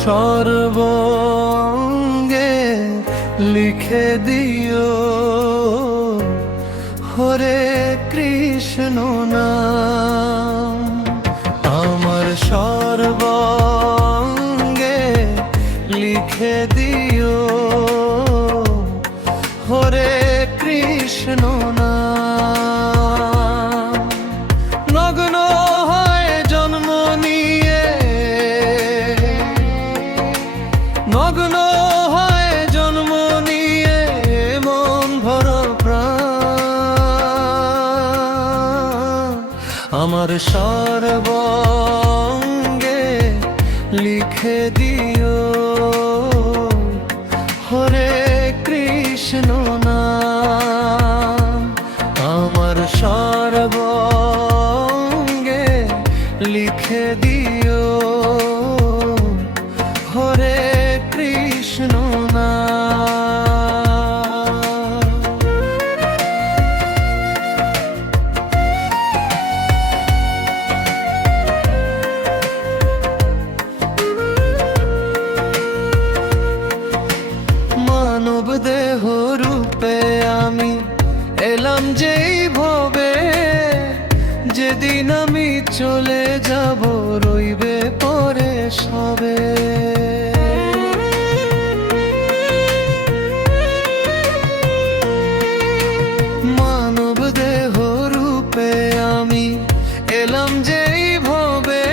সর্বঙ্গে লিখে দিও হরে কৃষ্ণ নাম। আমার সর্বঙ্গে লিখে দিও হরে কৃষ্ণ নাম। নগ্ন হয়ে জন্ম নিয়ে, নগ্ন হয়ে জন্ম নিয়ে মন ভর প্রাণ। আমার সর্বঙ্গে লিখে দিও হরে কৃষ্ণ নাম। আমার সর্বঙ্গে লিখে দিও হরে কৃষ্ণ নাম। মানব দেহ রূপে আমি এলাম যেই ভবে, যেদিন আমি চলে যাব রইবে পরে সবে। মানব দেহ রূপে আমি এলাম যেই ভবে,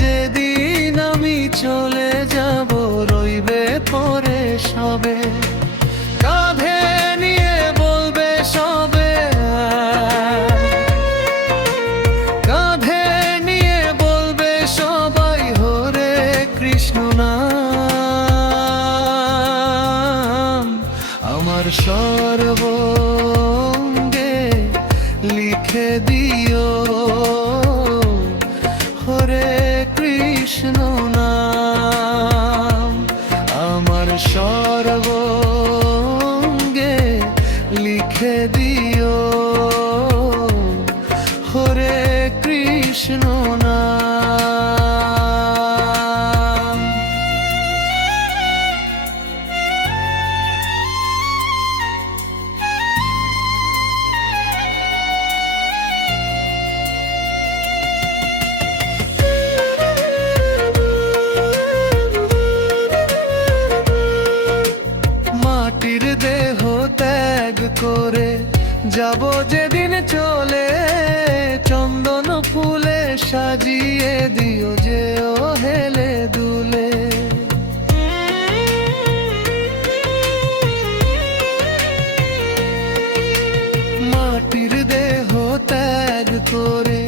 যেদিন আমি চলে যাব রইবে পরে সবে। কাঁধে নিয়ে বলবে সবে, কাঁধে নিয়ে বলবে সবাই হরে কৃষ্ণ নাম। আমার সর্বঙ্গে লিখে দিও হরে কৃষ্ণ নাম। আমার সর্বঙ্গে লিখে দিও হরে কৃষ্ণ নাম। মাটির দেহ ত্যাগ করে যাব যেদিন চলে, চন্দন ফুলে সাজিয়ে দিও যে ও হেলে দুলে। মাটির দেহ ত্যাগ করে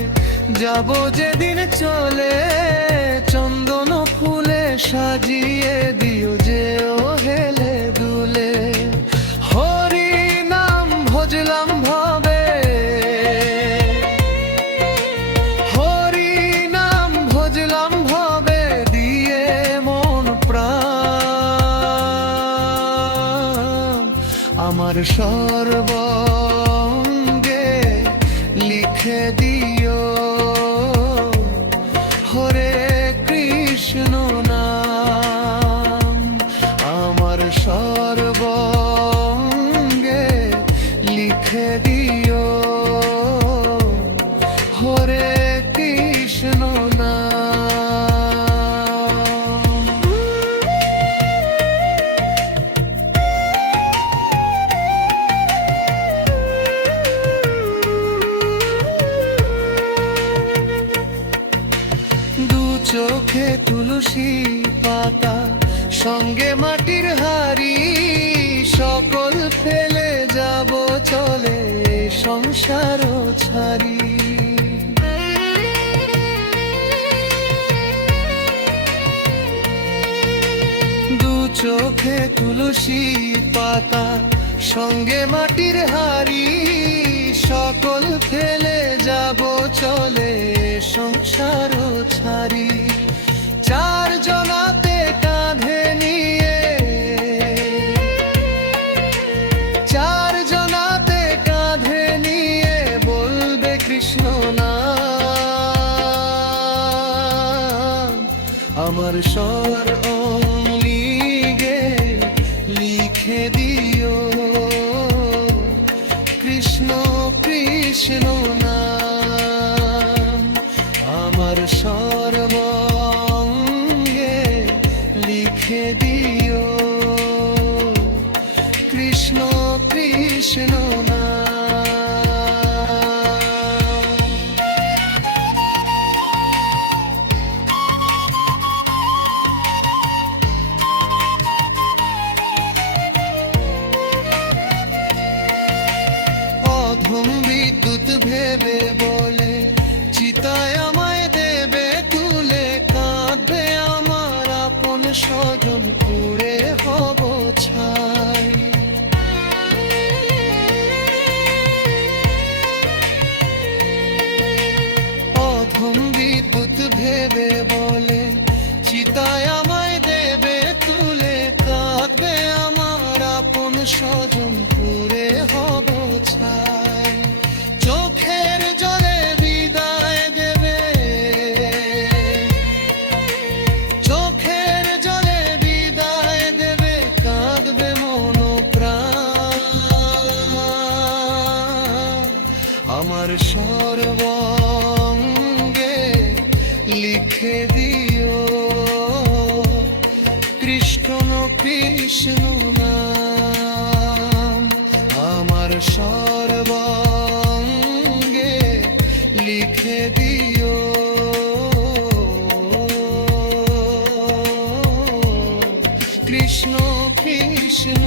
যাব যেদিন চলে, চন্দন ফুলে সাজিয়ে দিও যে ও হেলে দুলে। হরি নাম ভজলাম ভবে, হরি নাম ভজলাম ভবে দিয়ে মন প্রাণ। আমার সর্বঙ্গে লিখে দিও হরে কৃষ্ণ নাম। আমার সর্বঙ্গে লিখে দিও হরে কৃষ্ণ নাম। দু চোখে তুলসী পাতা সঙ্গে মাটির হাড়ি, সকল ফেলে যাব চলে সংসার ছাড়ি। দু চোখে তুলসী পাতা সঙ্গে মাটির হাড়ি, সকল ফেলে যাব চলে সংসার ছাড়ি। চার জনাতে কাঁধে নিয়ে, চার জনাতে কাঁধে নিয়ে বলবে কৃষ্ণ নাম। আমার স্বর কৃষ্ণ নাম আমার সর্বঙ্গে লিখে দিও, কৃষ্ণ কৃষ্ণ নাম। অধম বিদ্যুৎ ভেবে বলে চিতায় আমায় দেবে তুলে, কাঁদবে আমার আপন স্বজন, পুড়ে হব ছাই। অধম বিদ্যুৎ ভেবে বলে চিতায় আমায় দেবে তুলে, কাঁদবে আমার আপন স্বজন, পুড়ে হব ছাই। চোখের জলে বিদায় দেবে, চোখের জলে বিদায় দেবে, কাঁদবে মন প্রাণ আমার সর্বঙ্গে লিখে দিও, কৃষ্ণ কৃষ্ণ নাম আমার সর্বঙ্গে লিখে দিও, কৃষ্ণ কৃষ্ণ